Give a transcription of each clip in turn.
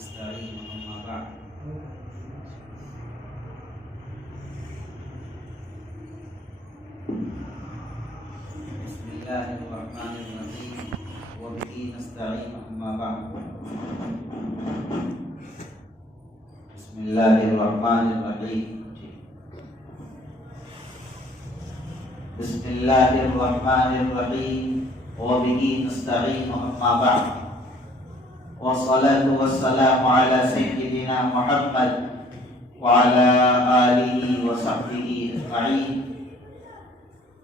نستعين أما بعد بسم الله الرحمن الرحيم وبه نستعين أما بعد بسم الله الرحمن الرحيم بسم الله الرحمن الرحيم وبه نستعين أما بعد والصلاة والسلام على سيدنا محمد وعلى آله وصحبه أجمعين.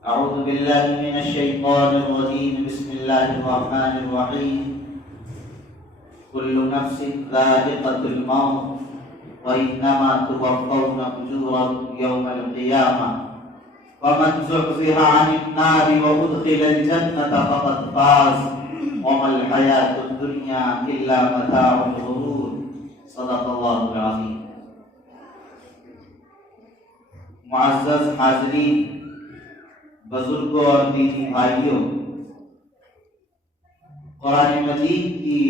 أعوذ بالله من الشيطان الرجيم. بسم الله الرحمن الرحيم. كل نفس ذائقة الموت وإنما توفون أجوركم يوم القيامة ومن زحزح عن النار وأدخل الجنة فقد فاز وما الحياة الدنيا إلا متاع الغرور. صدق الله العظيم. معزز حاضرین، بزرگوں اور دینی بھائیوں، قرآن مجید کی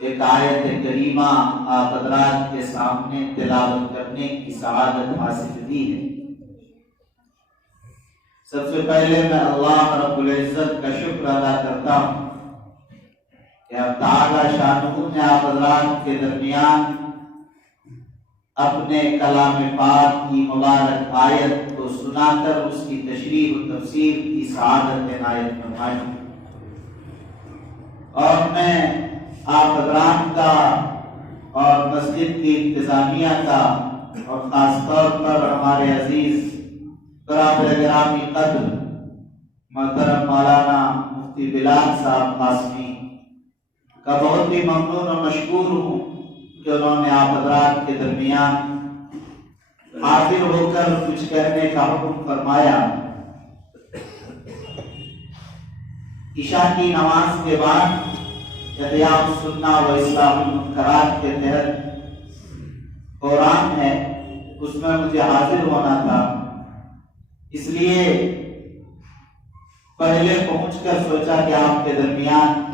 ایک آیت کریمہ آپ حضرات کے سامنے تلاوت کرنے کی سعادت حاصل ہوئی ہے۔ سب سے پہلے میں اللہ رب العزت کا شکر ادا کرتا ہوں کہ اب تعالی شانہ نے آپ حضرات کے درمیان اپنے کلام پاک کی مبارک آیت کو سنا کر اس کی تشریح و تفسیر کی سعادت عنایت فرمائی، اور میں آپ حضرات کا اور مسجد کی انتظامیہ کا اور خاص طور پر ہمارے عزیز برادر گرامی قدر محترم مولانا مفتی بلال صاحب قاسمی کا بہت ہی ممنون اور مشکور ہوں کہ انہوں نے آپ حضرات کے درمیان حاضر ہو کر کچھ کہنے کا حکم فرمایا۔ عشاء کی نماز کے بعد احیاء السنہ و اصلاح المنکرات کے تحت قرآن ہے، اس میں مجھے حاضر ہونا تھا، اس لیے پہلے پہنچ کر سوچا کہ آپ کے درمیان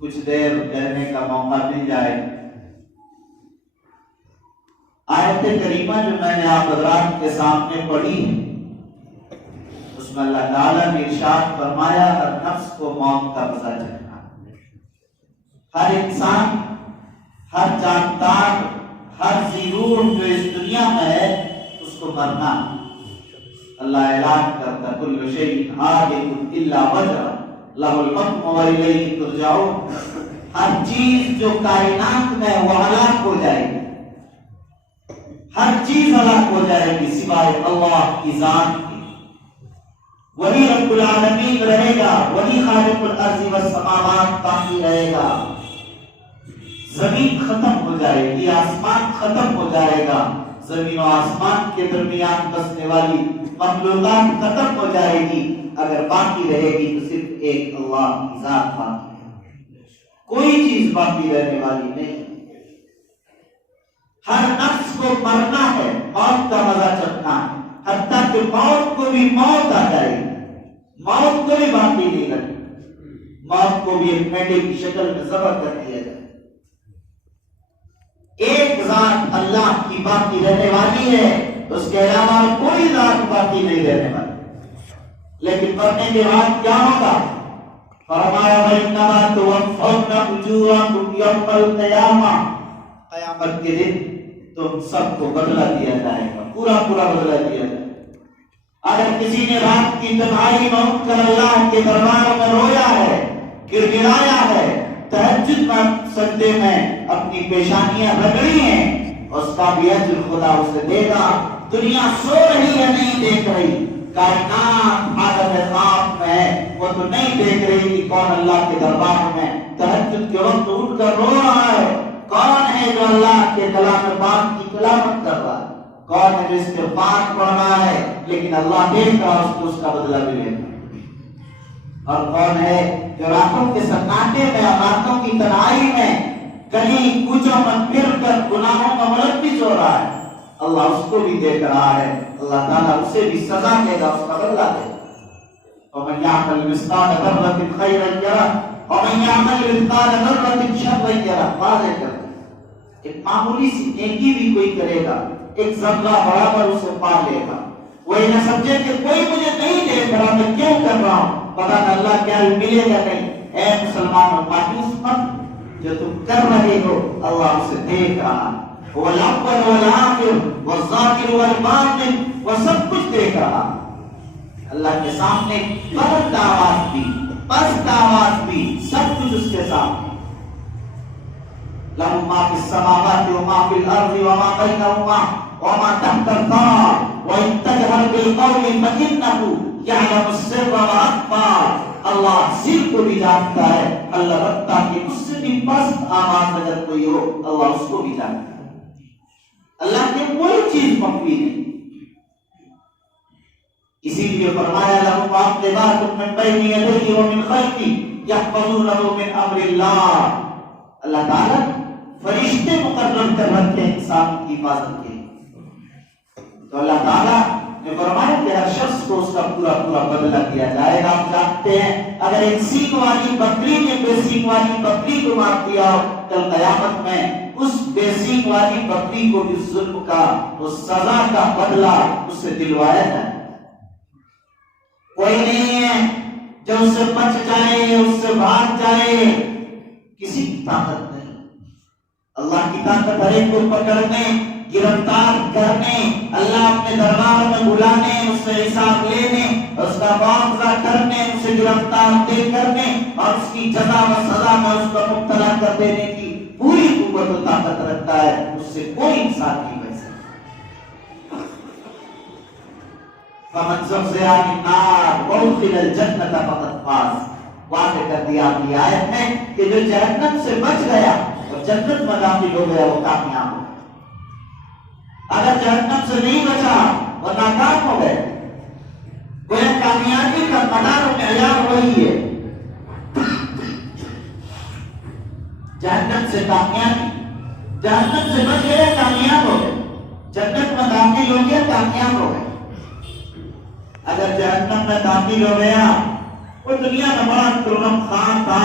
کچھ دیر کہنے کا موقع مل جائے۔ آیت کریمہ جو میں نے آپ حضرات کے سامنے پڑھی ہے، اس میں اللہ تعالیٰ نے ارشاد فرمایا ہر نفس کو موت کا مزہ چکھنا، ہر انسان، ہر جاندار، ہر ذی روح جو اس دنیا میں ہے اس کو مرنا۔ اللہ اعلان کرتا کل شیء ہالک الا وجہہ لہ الحکم والیہ ترجعون، ہر چیز جو کائنات میں وہ ہلاک ہو جائے گی، ہر چیز ہلاک ہو جائے گی سوائے اللہ کی ذات کی۔ وہی رب العالمین رہے گا، وہی خالق الارض والسماوات باقی رہے گا۔ زمین ختم ہو جائے گی، آسمان ختم ہو جائے گا، زمین و آسمان کے درمیان بسنے والی مخلوقات ختم ہو جائے گی، اگر باقی رہے گی تو صرف ایک اللہ کی ذات باقی ہے، کوئی چیز باقی رہنے والی نہیں۔ ہر نفس کو مرنا ہے، موت کا مزہ چکھنا ہے، حتیٰ کہ موت کو بھی موت آ جائے گی، موت کو بھی باقی نہیں رہے، موت کو بھی ایک میڈے کی شکل میں ذبح کر دیا جائے۔ ایک ذات اللہ کی باقی رہنے والی ہے، اس کے علاوہ کوئی ذات باقی نہیں رہنے والی۔ لیکن مرنے کے بعد کیا ہوگا؟ فرمایا وَإِنَّمَا تُوَفَّوْنَ أُجُورَكُمْ يَوْمَ الْقِيَامَةِ، قیامت کے دن تم سب کو بدلہ دیا جائے گا، پورا بدلہ دیا جائے گا۔ اگر کسی نے رات کی تنہائی میں اٹھ کر اللہ کے دربار میں رویا ہے، گڑگڑایا ہے، تہجد میں سجدے میں اپنی پیشانیاں رگڑی ہیں، اس کا بھی اجر خدا اسے دے گا۔ دنیا سو رہی ہے، نہیں دیکھ رہی، کائنات عالم خواب میں ہے، وہ تو نہیں دیکھ رہی کہ کون اللہ کے دربار میں تہجد کے وقت اٹھ کر رو رہا ہے، کون ہے جو اللہ کے کلام پاک کی تلاوت کر رہا ہے، کون ہے جو استغفار پڑھ رہا ہے لیکن اللہ دیکھ رہا اس کو اس کا بدلہ ملے گا، اور کون ہے جو راتوں کے سناٹے میں اور راتوں کی تنہائی میں گلی کوچوں میں پھر کر گناہوں میں ملوث ہو رہا ہے، اللہ اس کو بھی دیکھ رہا ہے، اللہ تعالیٰ اسے بھی سزا دے گا، اس کا بدلہ دے گا۔ وَمَنْ يَعْمَلْ مِثْقَالَ ذَرَّةٍ خَيْرًا يَرَهُ وَمَنْ يَعْمَلْ مِثْقَالَ ذَرَّةٍ شَرًّا يَرَهُ۔ واضح کر ایک معمولی سی نیکی بھی کوئی کرے گا ایک ذرہ برابر اسے پا لے گا. وہی نہ سمجھے کہ کوئی مجھے نہیں دیکھ رہا میں کیوں کر رہا ہوں, پتا نہ اللہ کیا ملے گا نہیں. اے مسلمانوں مایوس مت, جو تم کر رہے ہو اللہ اسے دیکھ رہا. وہ الاول والآخر والظاہر والباطن, وہ سب کچھ دیکھ رہا. اللہ کے سامنے بلند آواز بھی پست آواز بھی سب کچھ اس کے سامنے. لَهُ مَا فِي السَّمَاوَاتِ وَمَا فِي الْأَرْضِ وَمَا بَيْنَهُمَا وَمَا تَحْتَ الثَّرَى وَإِن تَجْهَرْ بِالْقَوْلِ فَإِنَّهُ يَعْلَمُ السِّرَّ وَأَخْفَى. اللہ سر کو بھی جانتا ہے, اللہ رکھتا کہ اس سے بھی پست آواز اگر کوئی ہو اللہ اس کو بھی جانتا ہے. اللہ کے کوئی چیز مخفی نہیں. اسی لیے فرمایا لَهُ مُعَقِّبَاتٌ مِّن بَيْنِ يَدَيْهِ وَمِنْ خَلْفِهِ يَحْفَظُونَهُ مِنْ أَمْرِ اللَّهِ. اللہ تعالیٰ فرشتے مقرر کر رکھتے ہیں انسان کی حفاظت کے. تو اللہ تعالیٰ نے فرمایا کہ ہر شخص کو اس کا پورا پورا بدلہ دیا جائے گا. آپ جانتے ہیں اگر ایک سینگ والی بکری نے بے سینگ والی بکری کو مار دیا کل قیامت میں اس بے سینگ والی بکری کو بھی ظلم کا اس سزا کا بدلہ اس سے دلوایا جائے. کوئی نہیں ہے جو اس سے بچ جائے اس سے بھاگ جائے, کسی کی طاقت نہیں. اللہ کی طاقت ہر ایک کو پکڑنے گرفتار کرنے اللہ اپنے دربار میں بلانے اس سے حساب لینے اس کا معاوضہ کرنے اسے گرفتار دے کرنے اور اس کی جزا و سزا میں اس کو مبتلا کر دینے کی پوری قوت و طاقت رکھتا ہے. اس سے کوئی انسان نہیں بچ سکتا. فمن زحزح عن النار وادخل الجنة فقد فاز. واضح کر دیا اپنی آیت میں کہ جو جہنم سے بچ گیا اور جنت میں داخل ہو گیا وہ کامیاب ہو. اگر جہنم سے نہیں بچا وہ ناکام ہو گئے. گویا کامیابی کا مدار و معیار وہی ہے. جہنم سے کامیابی, جہنم سے بچ گئے کامیاب ہو گئے, جنت میں داخل ہو گیا کامیاب ہو گئے. اگر جہنم میں داخل ہو گیا وہ دنیا میں بڑا کرم خان تھا.